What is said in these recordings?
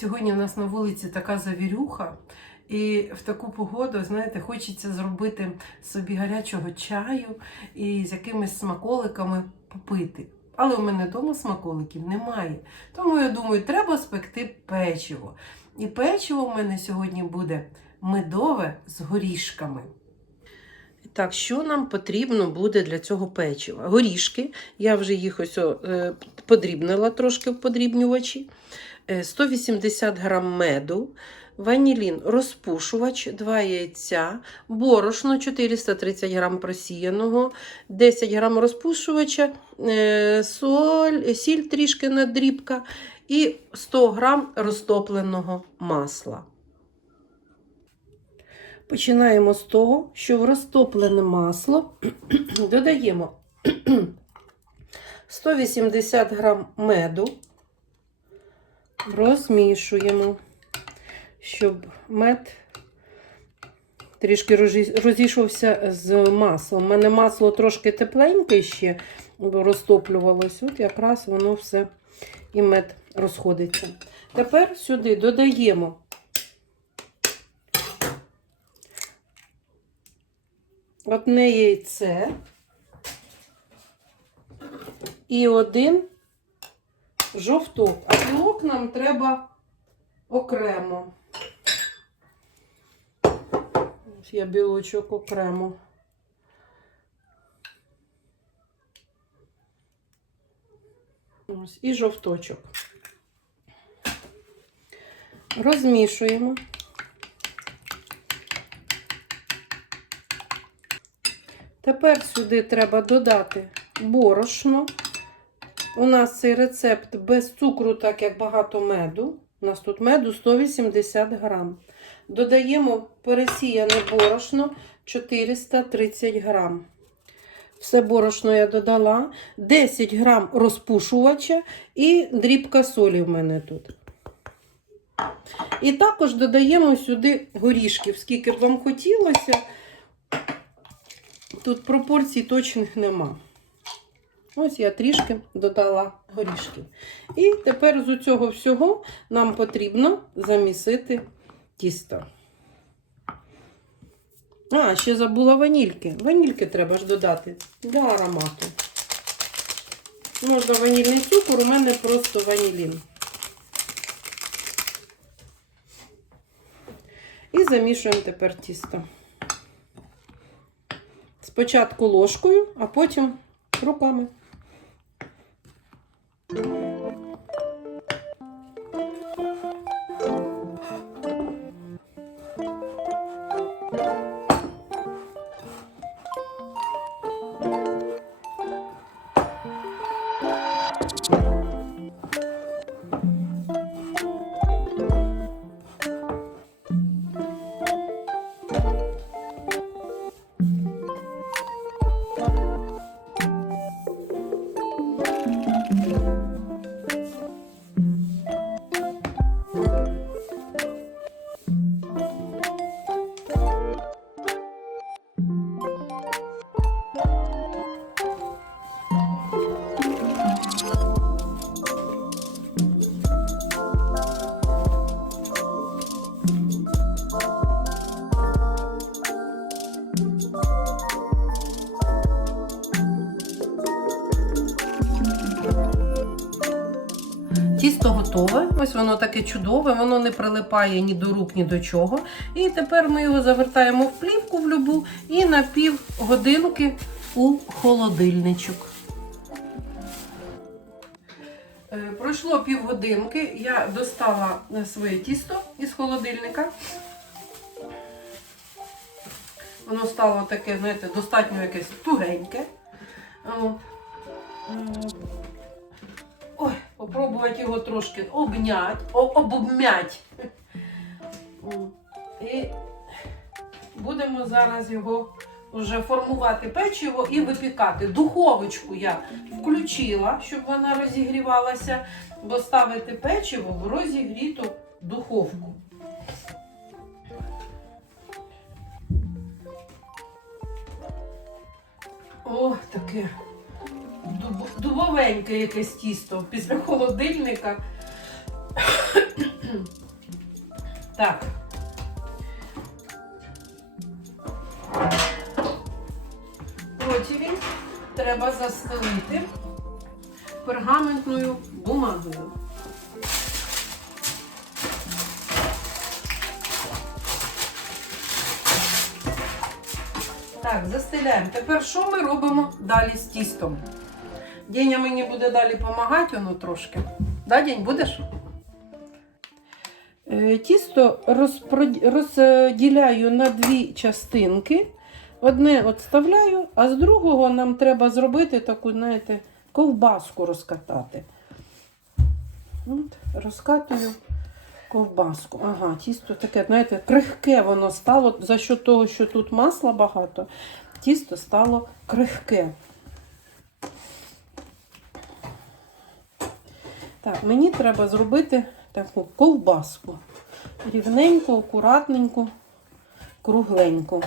Сьогодні у нас на вулиці така завірюха, і в таку погоду, знаєте, хочеться зробити собі гарячого чаю і з якимись смаколиками попити. Але у мене вдома смаколиків немає. Тому я думаю, треба спекти печиво. І печиво в мене сьогодні буде медове з горішками. Так, що нам потрібно буде для цього печива? Горішки, я вже їх ось е, подрібнила трошки в подрібнювачі. Е, 180 грам меду, ванілін розпушувач, 2 яйця, борошно 430 грам просіяного, 10 грам розпушувача, е, соль, сіль трішки надрібка і 100 грам розтопленого масла. Починаємо з того, що в розтоплене масло додаємо 180 грам меду, розмішуємо, щоб мед трішки розійшовся з маслом. У мене масло трошки тепленьке ще, розтоплювалось. От якраз воно все і мед розходиться. Тепер сюди додаємо одне яйце і один жовток. А білок нам треба окремо. Ось Я білочок окремо. Ось, і жовточок. Розмішуємо. Тепер сюди треба додати борошно. У нас цей рецепт без цукру, так як багато меду. У нас тут меду 180 грам. Додаємо пересіяне борошно 430 грам. Все борошно я додала. 10 грам розпушувача і дрібка солі в мене тут. І також додаємо сюди горішків, скільки б вам хотілося. Тут пропорцій точних нема. Ось я трішки додала горішків. І тепер з цього всього нам потрібно замісити тісто. А, ще забула ванільки. Ванільки треба ж додати для аромату. Можна ванільний цукор, у мене просто ванілін. І замішуємо тепер тісто. Спочатку ложкою, а потім руками. Тісто готове, ось воно таке чудове, воно не прилипає ні до рук, ні до чого. І тепер ми його завертаємо в плівку в любу і на пів годинки у холодильничок. Е, Пройшло півгодинки, я достала е, своє тісто із холодильника. Воно стало таке, знаєте, достатньо якесь тугеньке. Попробувати його трошки обнять, о- обмять. М, І будемо зараз його вже формувати печиво і випікати. Духовочку я включила, щоб вона розігрівалася, бо ставити печиво в розігріту духовку. О, таке дуб- дубовеньке якесь тісто після холодильника. Так. Противень треба застелити пергаментною бумагою. Так, застеляємо. Тепер що ми робимо далі з тістом? Деня мені буде далі допомагати, воно трошки. Да, День, будеш? Е, Тісто розділяю на дві частинки. Одне відставляю, а з другого нам треба зробити таку, знаєте, ковбаску розкатати. От, розкатую ковбаску. Ага, тісто таке, знаєте, крихке воно стало за що того, що тут масла багато, тісто стало крихке. Так, мені треба зробити таку ковбаску. Рівненьку, акуратненьку, кругленьку.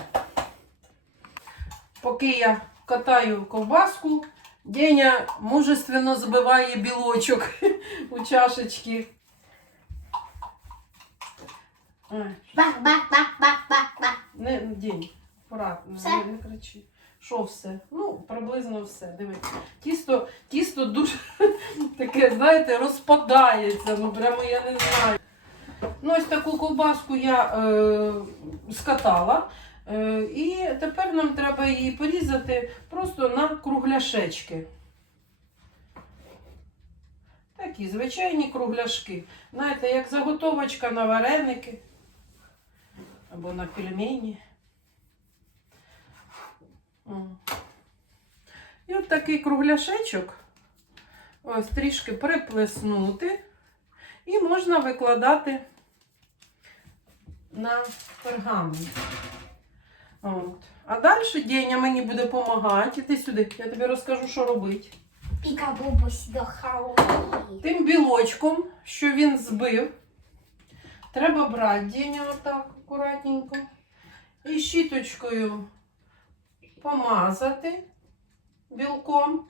Поки я катаю ковбаску, Деня мужественно збиває білочок у чашечки. Бах, бах, бах, бах, бах, бах. не, день, акуратно, не кричи. Що все? Ну, приблизно все. Диви. Тісто, тісто дуже таке, знаєте, розпадається. Ну, прямо я не знаю. Ну, ось таку ковбаску я е, скатала. Е, і тепер нам треба її порізати просто на кругляшечки. Такі звичайні кругляшки. Знаєте, як заготовочка на вареники або на пельмені. І от такий кругляшечок ось трішки приплеснути, і можна викладати на пергамент. От. А далі Деня мені буде допомагати. Іди сюди, я тобі розкажу, що робити. Тим білочком, що він збив, треба брати Деня отак акуратненько. І щіточкою помазати білком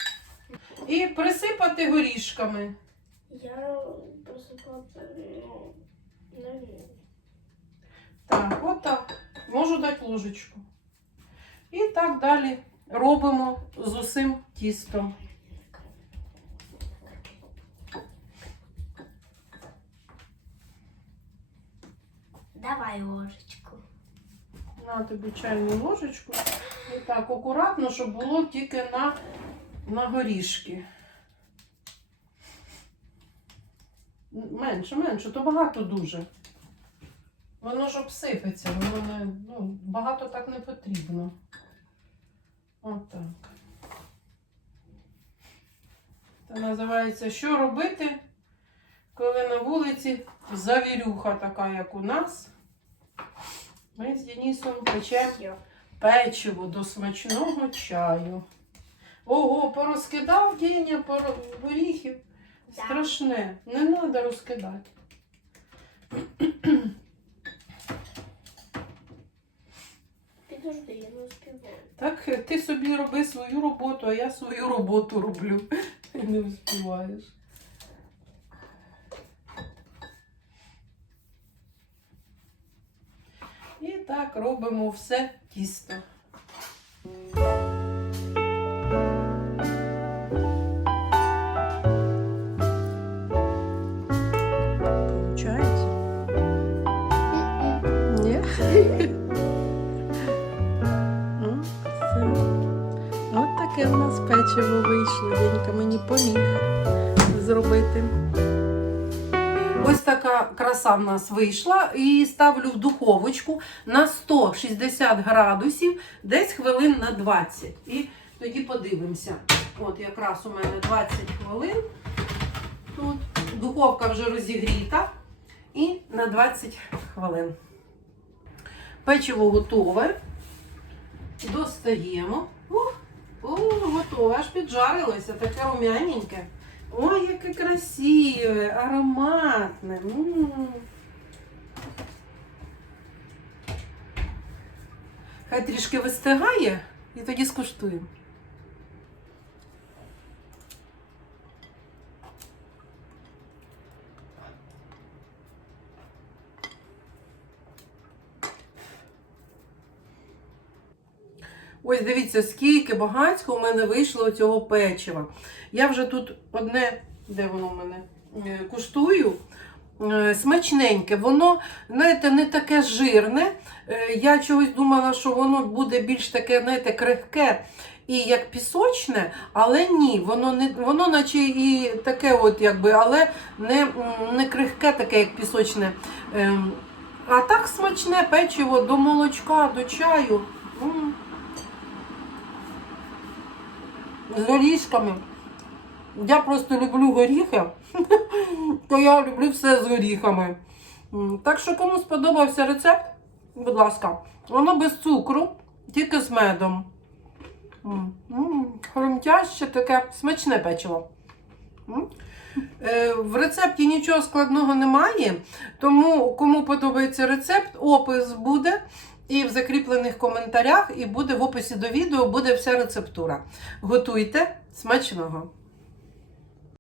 і присипати горішками. Я посипав ну, не вмію. Так, отак. Можу дати ложечку. І так далі робимо з усім тістом. Давай ложечку. На тобі чайну ложечку. І так, акуратно, щоб було тільки на, на горішки. Менше, менше, то багато дуже. Воно ж обсипеться, воно не, ну, багато так не потрібно. Отак. Це називається Що робити, коли на вулиці завірюха така, як у нас. Ми з Денисом печемо. Печиво до смачного чаю. Ого, порозкидав Деня поро... горіхів. Да. Страшне. Не треба розкидати. Підожди, я не успіваю. Так ти собі роби свою роботу, а я свою роботу роблю. Ти не успіваєш. І так робимо все тісто. Получається? Ні? Ну, таке в нас печиво вийшло. Денька мені поміг зробити. Ось така краса в нас вийшла. І ставлю в духовочку на 160 градусів, десь хвилин на 20. І тоді подивимося. От якраз у мене 20 хвилин. Тут духовка вже розігріта. І на 20 хвилин. Печиво готове. Достаємо. О, готове, аж піджарилося, таке рум'яненьке. Ой, яке красиве, ароматне. Хай трішки вистигає і тоді скуштуємо. Дивіться, скільки багатько у мене вийшло цього печива. Я вже тут одне, де воно в мене, Е, куштую. Е, Смачненьке, воно, знаєте, не таке жирне. Е, Я чогось думала, що воно буде більш таке, знаєте, крихке і як пісочне, але ні, воно не воно наче і таке, от якби, але не, не крихке, таке, як пісочне. Ем, А так смачне печиво до молочка, до чаю. М. З горішками. Я просто люблю горіхи, то я люблю все з горіхами. Так що, кому сподобався рецепт, будь ласка, воно без цукру, тільки з медом. М, Хрумтяще таке смачне печиво. Е, В рецепті нічого складного немає, тому кому подобається рецепт, опис буде. І в закріплених коментарях, і буде в описі до відео буде вся рецептура. Готуйте смачного!